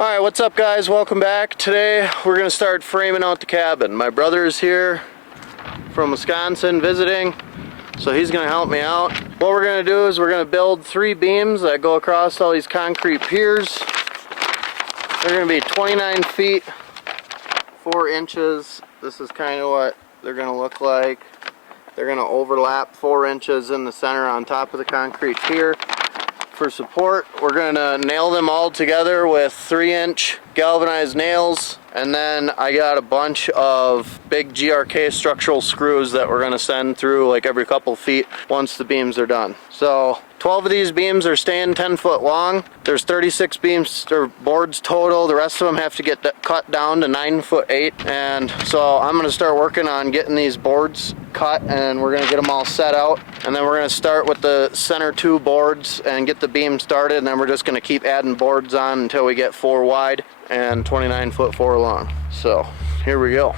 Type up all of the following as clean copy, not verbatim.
Alright, what's up guys? Welcome back. Today we're going to start framing out the cabin. My brother is here from Wisconsin visiting, so he's going to help me out. What we're going to do is we're going to build 3 beams that go across all these concrete piers. They're going to be 29 feet, 4 inches. This is kind of what they're going to look like. They're going to overlap 4 inches in the center on top of the concrete pier. For support, we're going to nail them all together with 3-inch galvanized nails, and then I got a bunch of big GRK structural screws that we're going to send through like every couple feet once the beams are done. So 12 of these beams are staying 10 foot long. There's 36 beams or boards total. The rest of them have to get cut down to 9'8", and so I'm going to start working on getting these boards cut, and we're going to get them all set out, and then we're going to start with the center 2 boards and get the beam started, and then we're just going to keep adding boards on until we get 4 wide and 29'4" long. So here we go.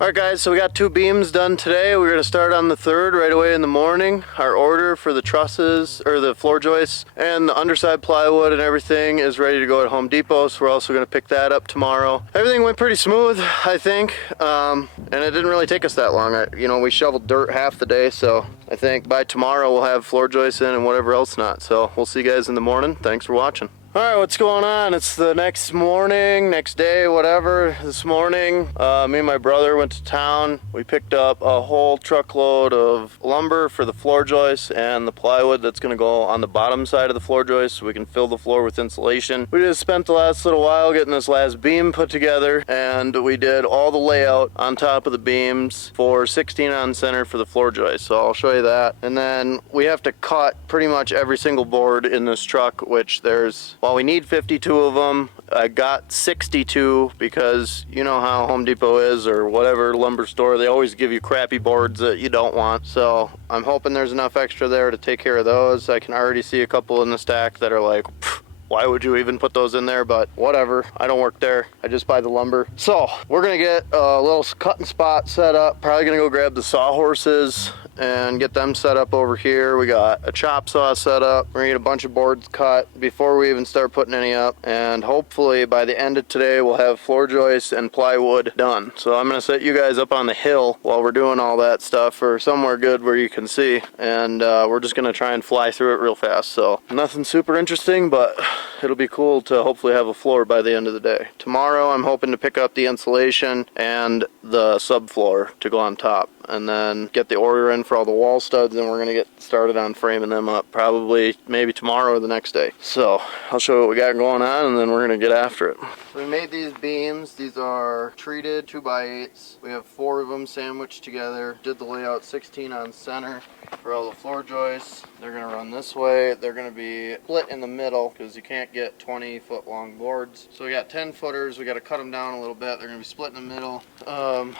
Alright guys, so we got 2 beams done today. We're going to start on the 3rd right away in the morning. Our order for the trusses, or the floor joists, and the underside plywood and everything is ready to go at Home Depot, so we're also going to pick that up tomorrow. Everything went pretty smooth, I think, and it didn't really take us that long. We shoveled dirt half the day, so I think by tomorrow we'll have floor joists in and whatever else not. So we'll see you guys in the morning. Thanks for watching. Alright, what's going on? It's the next day, whatever. This morning, me and my brother went to town. We picked up a whole truckload of lumber for the floor joists and the plywood that's going to go on the bottom side of the floor joist so we can fill the floor with insulation. We just spent the last little while getting this last beam put together, and we did all the layout on top of the beams for 16 on center for the floor joist, so I'll show you that. And then we have to cut pretty much every single board in this truck, which while we need 52 of them, I got 62 because you know how Home Depot is, or whatever lumber store, they always give you crappy boards that you don't want. So I'm hoping there's enough extra there to take care of those. I can already see a couple in the stack that are like, why would you even put those in there? But whatever, I don't work there, I just buy the lumber. So we're gonna get a little cutting spot set up, probably gonna go grab the sawhorses and get them set up over here. We got a chop saw set up. We're gonna get a bunch of boards cut before we even start putting any up, and hopefully by the end of today we'll have floor joists and plywood done. So I'm gonna set you guys up on the hill while we're doing all that stuff, or somewhere good where you can see, and we're just gonna try and fly through it real fast. So nothing super interesting, but it'll be cool to hopefully have a floor by the end of the day. Tomorrow I'm hoping to pick up the insulation and the subfloor to go on top, and then get the order in for all the wall studs, and we're gonna get started on framing them up probably maybe tomorrow or the next day. So I'll show you what we got going on, and then we're gonna get after it. So we made these beams. These are treated 2x8s. We have 4 of them sandwiched together. Did the layout 16 on center for all the floor joists. They're gonna run this way. They're gonna be split in the middle because you can't get 20-foot long boards. So we got 10 footers. We got to cut them down a little bit. They're gonna be split in the middle.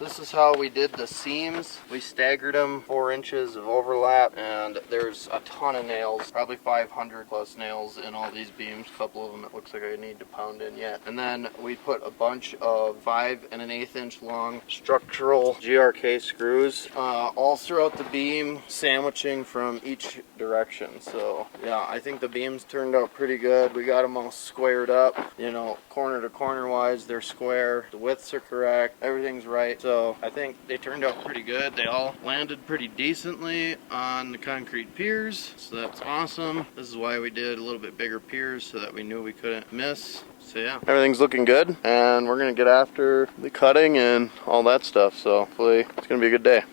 This is how we did the seams. We staggered them 4 inches of overlap, and there's a ton of nails, probably 500 plus nails in all these beams. A couple of them it looks like I need to pound in yet. And then we put a bunch of 5 1/8 inch long structural GRK screws all throughout the beam, sandwiching from each direction. So yeah, I think the beams turned out pretty good. We got them all squared up, you know, corner to corner wise, they're square, the widths are correct, everything's right. So I think they turned out pretty good. They all landed pretty decently on the concrete piers, so that's awesome. This is why we did a little bit bigger piers, so that we knew we couldn't miss. So yeah, everything's looking good, and we're gonna get after the cutting and all that stuff. So hopefully it's gonna be a good day.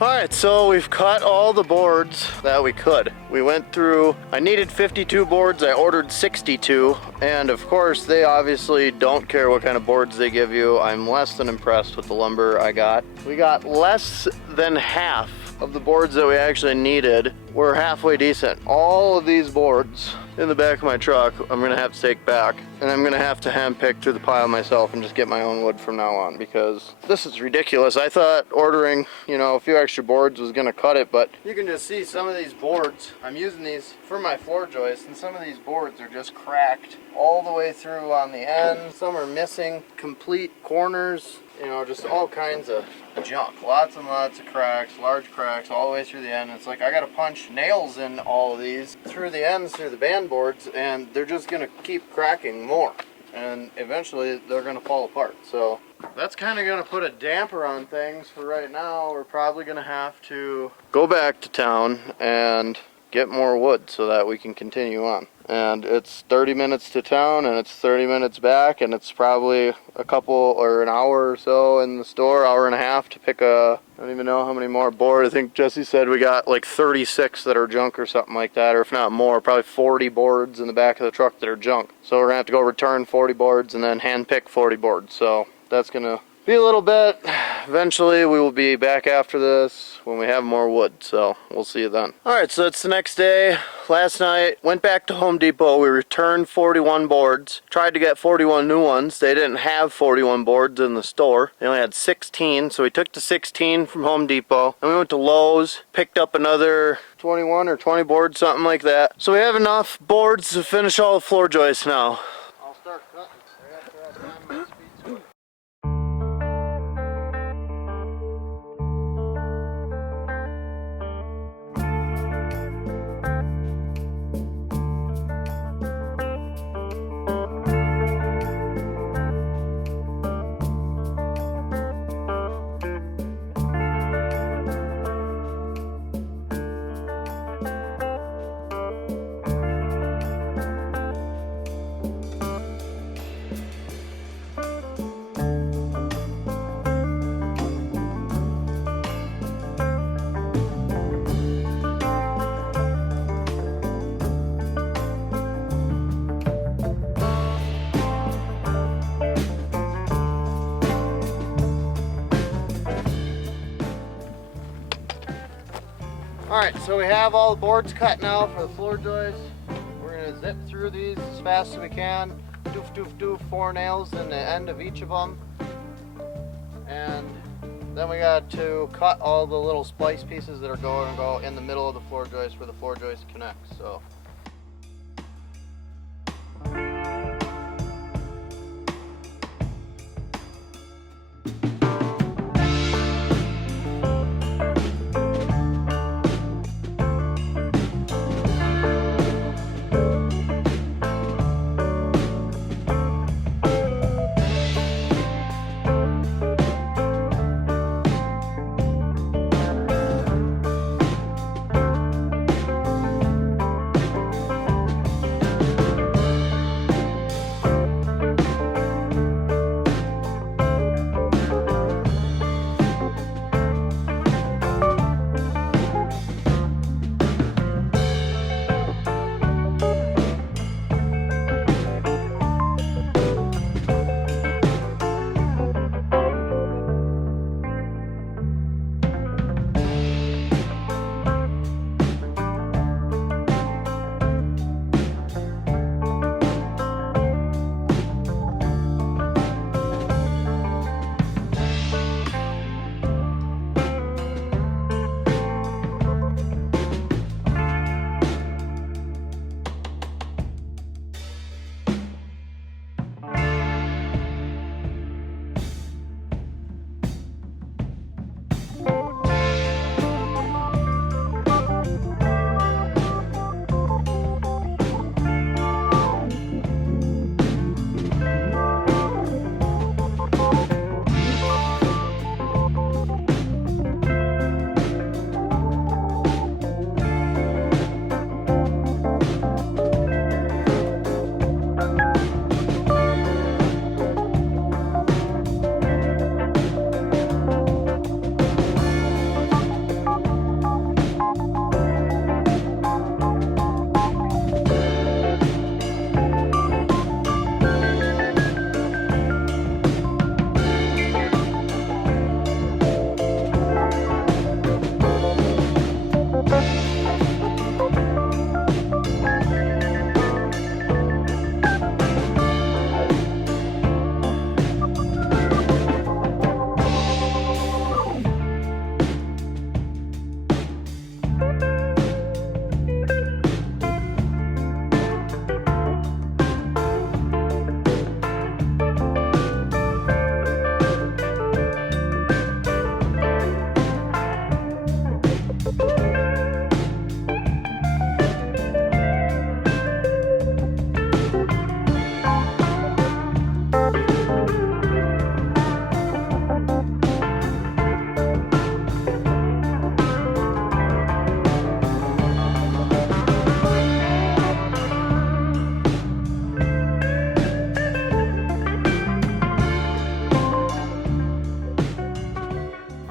Alright, so we've cut all the boards that we could. We went through, I needed 52 boards, I ordered 62, and of course they obviously don't care what kind of boards they give you. I'm less than impressed with the lumber I got. We got less than half of the boards that we actually needed. We're halfway decent. All of these boards in the back of my truck I'm gonna have to take back, and I'm gonna have to hand pick through the pile myself and just get my own wood from now on, because this is ridiculous. I thought ordering, you know, a few extra boards was gonna cut it, but you can just see some of these boards. I'm using these for my floor joists, and some of these boards are just cracked all the way through on the end. Some are missing complete corners, you know, just all kinds of junk. Lots and lots of cracks, large cracks all the way through the end. It's like I gotta punch nails in all of these through the ends, through the band boards, and they're just gonna keep cracking more, and eventually they're gonna fall apart. So that's kind of gonna put a damper on things for right now. We're probably gonna have to go back to town and get more wood so that we can continue on. And it's 30 minutes to town, and it's 30 minutes back, and it's probably a couple or an hour or so in the store, hour and a half to pick a, I don't even know how many more boards. I think Jesse said we got like 36 that are junk or something like that, or if not more, probably 40 boards in the back of the truck that are junk. So we're gonna have to go return 40 boards and then hand pick 40 boards. So that's gonna be a little bit. Eventually we will be back after this when we have more wood, so we'll see you then. Alright, so it's the next day. last night, went back to Home Depot. We returned 41 boards. Tried to get 41 new ones. They didn't have 41 boards in the store. They only had 16, so we took the 16 from Home Depot. And we went to Lowe's, picked up another 21 or 20 boards, something like that. So we have enough boards to finish all the floor joists now. I'll start cutting right after I find my speed switch. Alright, so we have all the boards cut now for the floor joists. We're going to zip through these as fast as we can. Doof, doof, doof, 4 nails in the end of each of them. And then we got to cut all the little splice pieces that are going to go in the middle of the floor joist where the floor joist connects. So.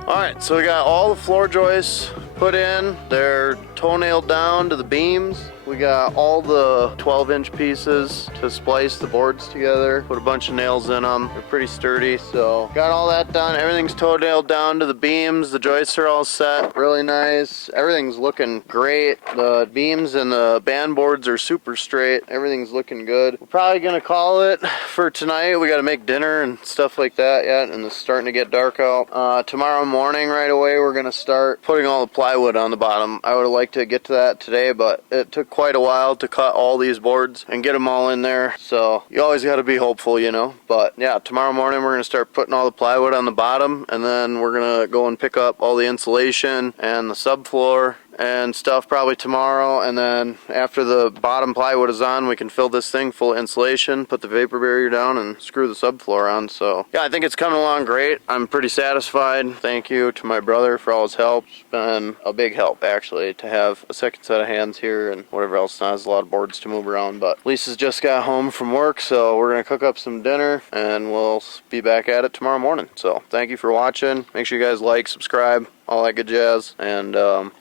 Alright, so we got all the floor joists put in. They're toenailed down to the beams. We got all the 12-inch pieces to splice the boards together. Put a bunch of nails in them. They're pretty sturdy, so got all that done. Everything's toe nailed down to the beams. The joists are all set. Really nice. Everything's looking great. The beams and the band boards are super straight. Everything's looking good. We're probably gonna call it for tonight. We gotta make dinner and stuff like that yet, and it's starting to get dark out. Tomorrow morning right away we're gonna start putting all the plywood on the bottom. I would have liked to get to that today, but it took quite a while to cut all these boards and get them all in there, so you always got to be hopeful, you know. But yeah, tomorrow morning we're gonna start putting all the plywood on the bottom, and then we're gonna go and pick up all the insulation and the subfloor and stuff probably tomorrow, and then after the bottom plywood is on, we can fill this thing full of insulation, put the vapor barrier down, and screw the subfloor on. So yeah, I think it's coming along great. I'm pretty satisfied. Thank you to my brother for all his help. It's been a big help actually to have a second set of hands here and whatever else. Not as a lot of boards to move around, but Lisa's just got home from work, so we're gonna cook up some dinner and we'll be back at it tomorrow morning. So thank you for watching. Make sure you guys like, subscribe, all that good jazz, and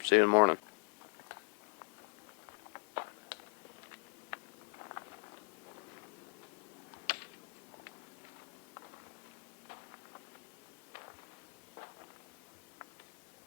see you in the morning.